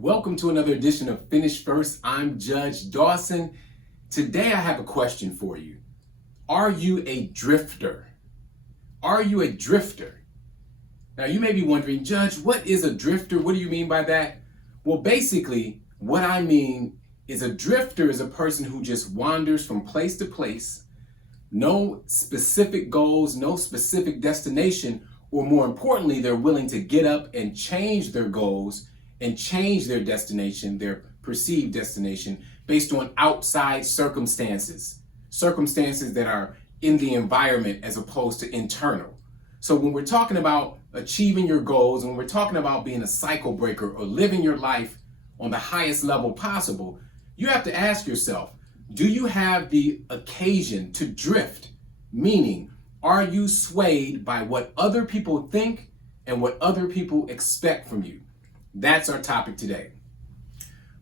Welcome to another edition of Finish First. I'm Judge Dawson. Today I have a question for you. Are you a drifter? Are you a drifter? Now you may be wondering, Judge, what is a drifter? What do you mean by that? Well, basically, what I mean is a drifter is a person who just wanders from place to place, no specific goals, no specific destination, or more importantly, they're willing to get up and change their goals and change their destination, their perceived destination, based on outside circumstances that are in the environment as opposed to internal. So when we're talking about achieving your goals, when we're talking about being a cycle breaker or living your life on the highest level possible, you have to ask yourself, do you have the occasion to drift? Meaning, are you swayed by what other people think and what other people expect from you? That's our topic today.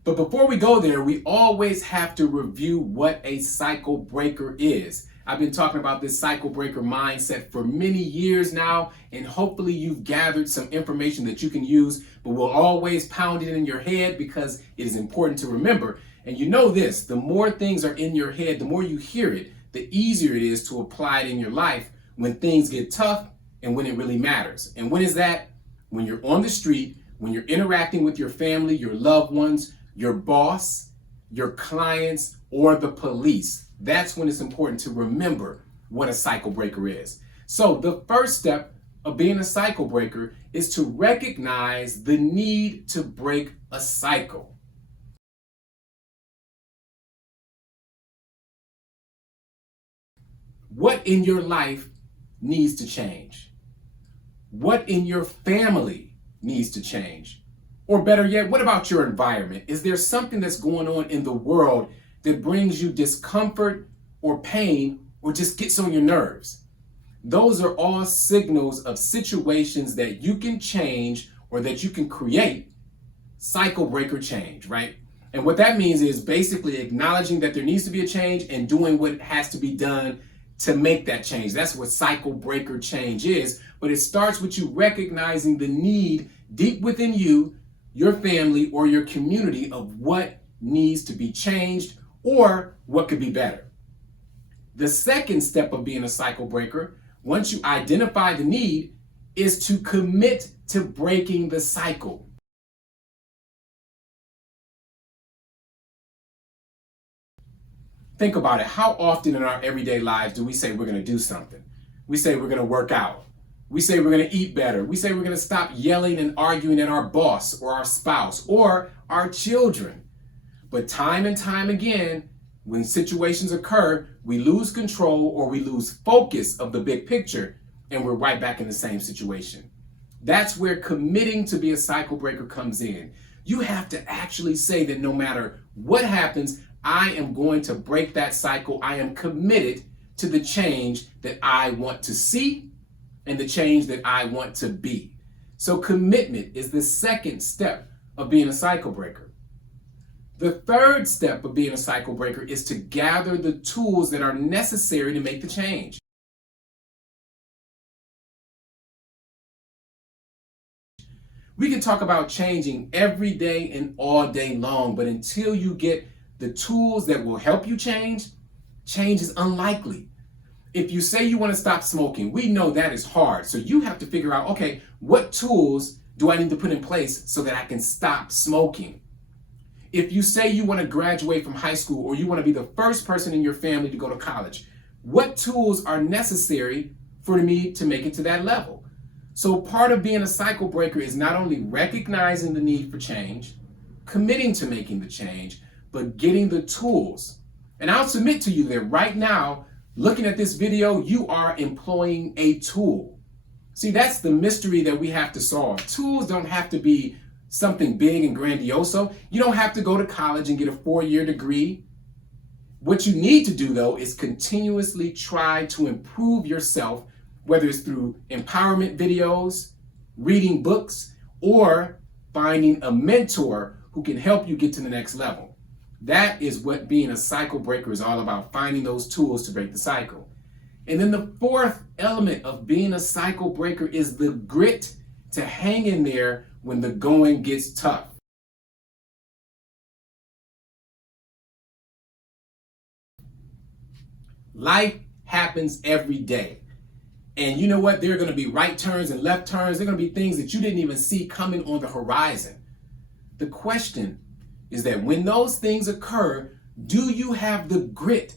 But before we go there, we always have to review what a cycle breaker is. I've been talking about this cycle breaker mindset for many years now, and hopefully you've gathered some information that you can use, but we'll always pound it in your head because it is important to remember. And you know this, the more things are in your head, the more you hear it, the easier it is to apply it in your life when things get tough and when it really matters. And when is that? When you're on the street, when you're interacting with your family, your loved ones, your boss, your clients, or the police. That's when it's important to remember what a cycle breaker is. So the first step of being a cycle breaker is to recognize the need to break a cycle. What in your life needs to change? What in your family needs to change? Or better yet, what about your environment? Is there something that's going on in the world that brings you discomfort or pain or just gets on your nerves? Those are all signals of situations that you can change or that you can create cycle breaker change, right? And what that means is basically acknowledging that there needs to be a change and doing what has to be done to make that change. That's what cycle breaker change is. But it starts with you recognizing the need deep within you, your family, or your community of what needs to be changed or what could be better. The second step of being a cycle breaker, once you identify the need, is to commit to breaking the cycle. Think about it. How often in our everyday lives do we say we're going to do something? We say we're going to work out. We say we're going to eat better. We say we're going to stop yelling and arguing at our boss or our spouse or our children. But time and time again, when situations occur, we lose control or we lose focus of the big picture and we're right back in the same situation. That's where committing to be a cycle breaker comes in. You have to actually say that no matter what happens, I am going to break that cycle. I am committed to the change that I want to see and the change that I want to be. So commitment is the second step of being a cycle breaker. The third step of being a cycle breaker is to gather the tools that are necessary to make the change. We can talk about changing every day and all day long, but until you get the tools that will help you change, change is unlikely. If you say you want to stop smoking, we know that is hard. So you have to figure out, okay, what tools do I need to put in place so that I can stop smoking? If you say you want to graduate from high school or you want to be the first person in your family to go to college, what tools are necessary for me to make it to that level? So part of being a cycle breaker is not only recognizing the need for change, committing to making the change, but getting the tools. And I'll submit to you that right now, looking at this video, you are employing a tool. See, that's the mystery that we have to solve. Tools don't have to be something big and grandiose. You don't have to go to college and get a 4-year degree. What you need to do, though, is continuously try to improve yourself, whether it's through empowerment videos, reading books, or finding a mentor who can help you get to the next level. That is what being a cycle breaker is all about, finding those tools to break the cycle. And then the fourth element of being a cycle breaker is the grit to hang in there when the going gets tough. Life happens every day. And you know what? There are going to be right turns and left turns. There are going to be things that you didn't even see coming on the horizon. The question is that when those things occur, do you have the grit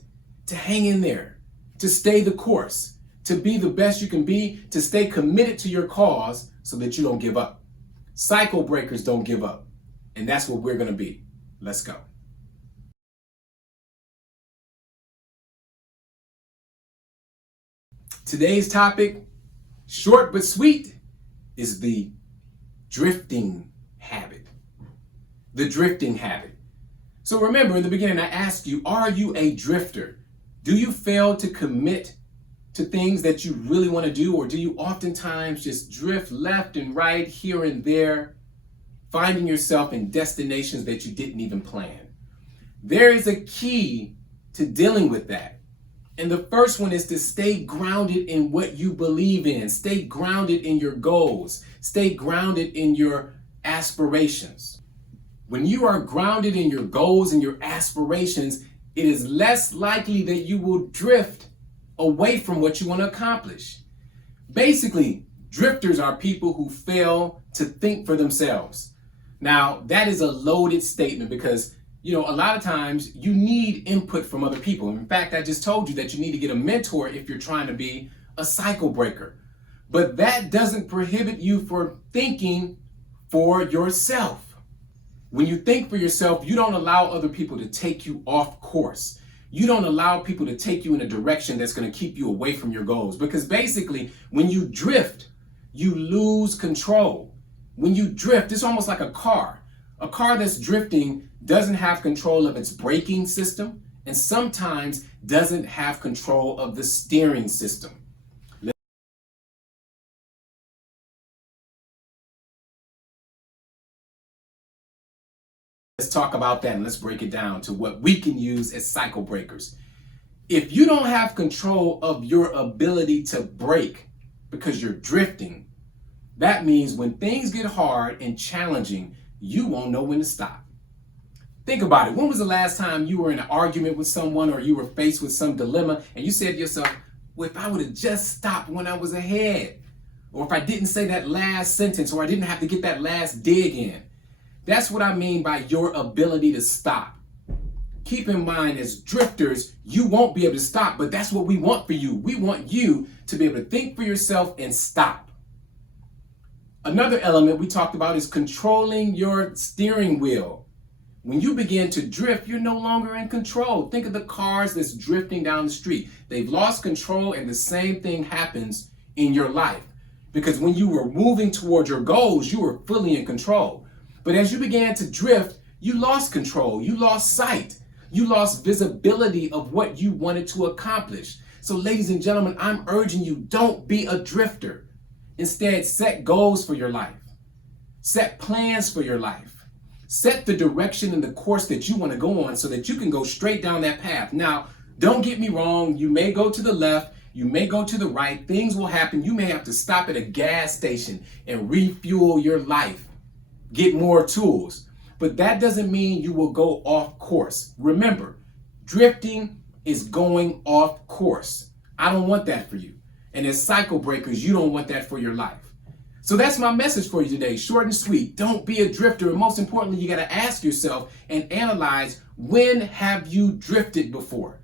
to hang in there, to stay the course, to be the best you can be, to stay committed to your cause so that you don't give up? Cycle breakers don't give up. And that's what we're going to be. Let's go. Today's topic, short but sweet, is the drifting habit. The drifting habit. So remember, in the beginning, I asked you, are you a drifter? Do you fail to commit to things that you really want to do, or do you oftentimes just drift left and right, here and there, finding yourself in destinations that you didn't even plan? There is a key to dealing with that. And the first one is to stay grounded in what you believe in. Stay grounded in your goals. Stay grounded in your aspirations. When you are grounded in your goals and your aspirations, it is less likely that you will drift away from what you want to accomplish. Basically, drifters are people who fail to think for themselves. Now, that is a loaded statement because a lot of times you need input from other people. In fact, I just told you that you need to get a mentor if you're trying to be a cycle breaker. But that doesn't prohibit you from thinking for yourself. When you think for yourself, you don't allow other people to take you off course. You don't allow people to take you in a direction that's going to keep you away from your goals. Because basically, when you drift, you lose control. When you drift, it's almost like a car. A car that's drifting doesn't have control of its braking system and sometimes doesn't have control of the steering system. Let's talk about that and let's break it down to what we can use as cycle breakers. If you don't have control of your ability to brake because you're drifting, that means when things get hard and challenging, you won't know when to stop. Think about it. When was the last time you were in an argument with someone or you were faced with some dilemma and you said to yourself, well, if I would have just stopped when I was ahead, or if I didn't say that last sentence, or I didn't have to get that last dig in. That's what I mean by your ability to stop. Keep in mind, as drifters, you won't be able to stop, but that's what we want for you. We want you to be able to think for yourself and stop. Another element we talked about is controlling your steering wheel. When you begin to drift, you're no longer in control. Think of the cars that's drifting down the street. They've lost control, and the same thing happens in your life. Because when you were moving toward your goals, you were fully in control. But as you began to drift, you lost control, you lost sight, you lost visibility of what you wanted to accomplish. So ladies and gentlemen, I'm urging you, don't be a drifter. Instead, set goals for your life. Set plans for your life. Set the direction and the course that you want to go on so that you can go straight down that path. Now, don't get me wrong. You may go to the left. You may go to the right. Things will happen. You may have to stop at a gas station and refuel your life. Get more tools. But that doesn't mean you will go off course. Remember, drifting is going off course. I don't want that for you. And as cycle breakers, you don't want that for your life. So that's my message for you today. Short and sweet. Don't be a drifter. And most importantly, you got to ask yourself and analyze, when have you drifted before?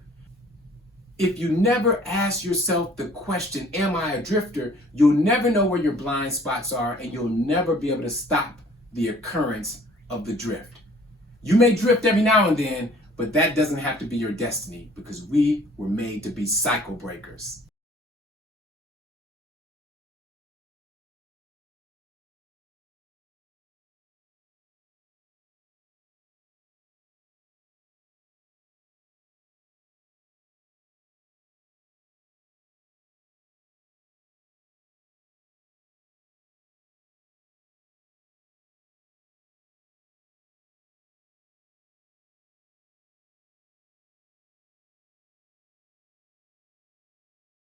If you never ask yourself the question, am I a drifter? You'll never know where your blind spots are, and you'll never be able to stop the occurrence of the drift. You may drift every now and then, but that doesn't have to be your destiny, because we were made to be cycle breakers.